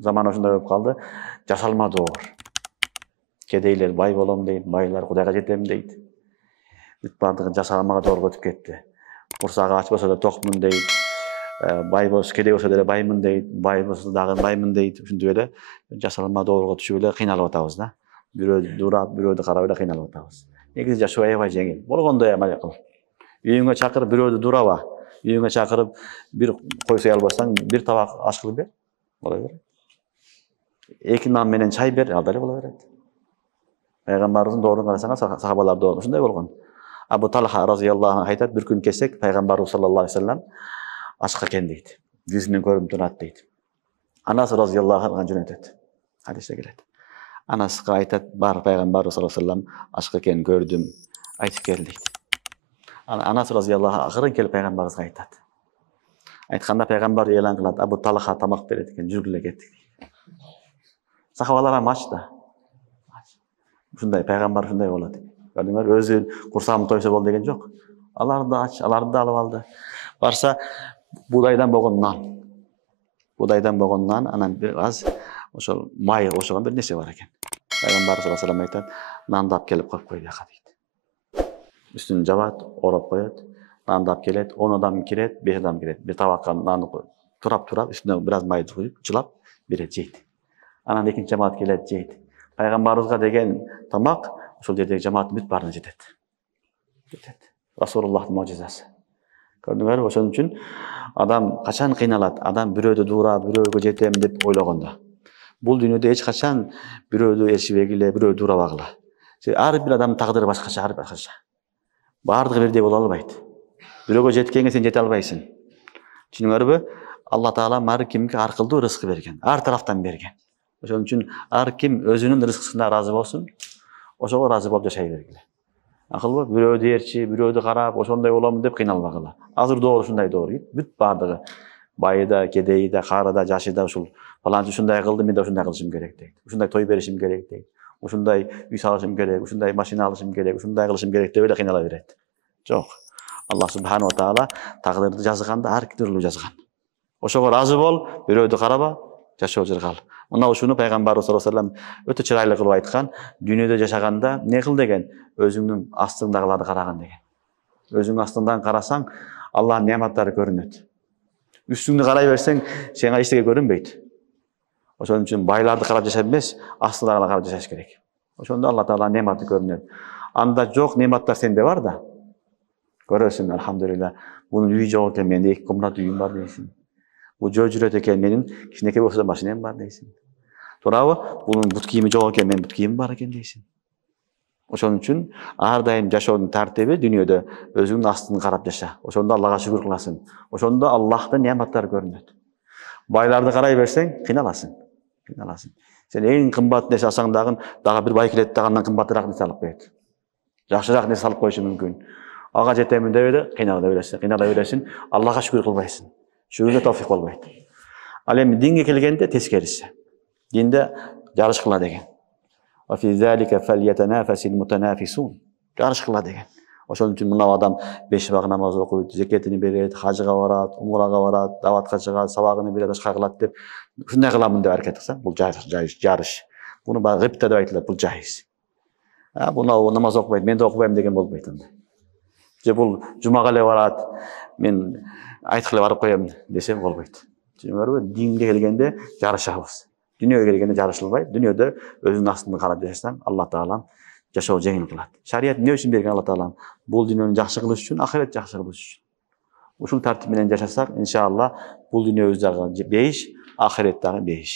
zaman ошондой болуп калды. Жашалма door. Кедейлер бай болом дейт, байлар Кудайга жетем дейт. Бүт бардыгы жашалмага door өтүп кетти. Курсагы ач болсо да токмун дейт. Бай болсо, кедей болсо деле баймын дейт, бай болсо дагы баймын deyт. Ушинтип эле жашалма doorго түшүп эле кыйналып атабыз да. Бирөөдү дуурап, бирөөдү карап эле кыйналып атабыз. Негизи жашоо аябай жеңил. Болгондой амал кыл. Үйүңө чакырып бирөөдү дураба. Үйүңө чакырып бир кой сой албасаң, бир табак аш кылып бер. Бола берет. 2 нан менен чай бер, ал деле бола берет. Пайгамбарыбыздын доорун карасаңар, сахабалар доору ушундай болгон. Абу Талха разыяллаху анху айтат, бир күн келсек, пайгамбарыбыз саллаллаху алейхи вассалам ашка экен дейт. Жүзүнөн көрүнүп турат дейт. Анасы разыяллаху анху жөнөтөт. Хадисте келет. Анасына айтат, бар пайгамбарыбыз саллаллаху алейхи вассалам ашка экен көрдүм, айтып кел дейт. Анасы разыяллаху анху акырын келип пайгамбарыбызга айтат. Айтканда пайгамбар элан кылат, Абу Талха тамак берет экен, жүргүлө кеттик. Сахабалар ач да. Ушундай пайгамбар ушундай болот. Көрдүңөр, өзү курсагым тойсо бол деген жок. Алар да ач, аларды алып алды. Барса будайдан болгон нан. Будайдан болгон нан, анан бир аз ошол май кошулган бир нерсе бар экен. Пайгамбар саллаллаху алейхи вассалам айтат, нанды алып келип коюп кой бияка дейт. Үстүн жабат, ороп коет, нанды алып келет, 10 адам кирет, 5 адам кирет. Бир табакка нанды турап, үстүнө бир аз майды куюп, чылап берет, жейт. Анан экинчи жамаат келет, жейт. Пайгамбарыбызга деген тамак ошол жердеги жамааттын бүт баарына жетет. Расулуллахтын мужизасы. Көрдүңөрбү? Ошон үчүн адам качан кыйналат? Адам бирөөдү дуурап, бирөөгө жетем деп ойлогондо. Бул дүйнөдө эч качан бирөөдү эршибегиле, бирөө дуурабагыла. Ар бир адамдын тагдыры башкача, ар башкача. Баардыгы бирдей боло албайт. Бирөөгө жеткенге сен жете албайсың. Түшүнүңөрбү? Алла Таала ар кимге ар кылдуу рызык берген, ар тараптан берген. Ошон үчүн ар ким өзүнүн рызкысына ыраазы болсун, ошого ыраазы болуп жашай бергиле. Акылбы? Бирөөдү ээрчи, бирөөдү карап, ошондой болом деп кыйналбагыла. Азыр доор ушундай доор. Бүт баардыгы байы да, кедейи да, кары да, жашы да ушул фаланчы ушундай кылды, мен да ушундай кылышым керек дейт. Ушундай той беришим керек дейт. Ушундай үй салышым керек, ушундай машина алышым керек, ушундай кылышым керек деп эле кыйнала берет. Жок. Алла субхана ва таала тагдырды жазганда ар түрлүү жазган. Ошого ыраазы бол, бирөөдү караба, жашоо жыргал. Мына ушуну пайгамбарыбыз саллаллаху алейхи вассалам өтө чырайлуу кылып айткан. Дүйнөдө жашаганда не кыл деген? Өзүңдүн астыңдагыларды караган деген. Өзүңдүн астыңдан карасаң, Аллахтын неаматтары көрүнөт. Үстүңдү карай берсең, сага эчтеке көрүнбөйт. Ошон үчүн байларды карап жашап эмес, астыңдагыларды карап жашаш керек. Ошондо Алла Тааланын неаматы көрүнөт. Анда жок неаматтар сенде бар да. Көрөсүң, алхамдулилла. Бунун үйү жок экен, менде 2 комнат үйүм бар дейсиң. Бул жөө жүрөт экен, менин кичинекей болсо да машинам бар дейсиң. Туурабы? Бунун бут кийими жок экен, менин бут кийимим бар экен дейсиң. Ошон үчүн ар дайым жашоонун тартиби дүйнөдө өзүңдүн астын карап жаша. Ошондо Аллага шүгүр кыласың. Ошондо Аллахтын неаматтары көрүнөт. Байларды карай берсең, кыйналасың. Сен эң кымбат нерсе алсаң дагы бир бай келет да андан кымбатыраак нерсе алып коет. Жакшыраак нерсе алып коюшу мүмкүн. Ага жетемин деп эле кыйнала бересиң. Аллага шүгүр кылбайсың. Шүгүргө товфик болбойт. Ал эми динге келгенде тескериси. Динде жарыш кыла деген. Ва фи залика фальятанафасил мутанафисун. Жарыш кыла деген. Ошон үчүн мына адам 5 вак намаз окуйт, закетини берет, хажыга барат, умурага барат, даватка чыгат, сабагын берет, ашка кылат деп ушундай кыламын деп аракет кылса, бул жарыш. Буну гыпта деп айтылат, бул жайыз. Буну намаз окубайт, мен да окубайм деген болбойт анда. Же бул жумага эле барат, мен айткылы барып коем десе болбойт. Түшүнүңөрбү? Динге келгенде жарышабыз. Дүйнөгө келгенде жарышылбайт. Дүйнөдө өзүнүн астын карап жашасаң, Алла Таалам жашоо жеңил кылат. Шарият эмне үчүн берген Алла Таалам? Бул дүйнөнү жакшы кылыш үчүн, ахирет жакшы кылыш үчүн. Ушул тартип менен жашасак, иншалла, бул дүйнөбүз дагы бейиш, ахирет дагы бейиш.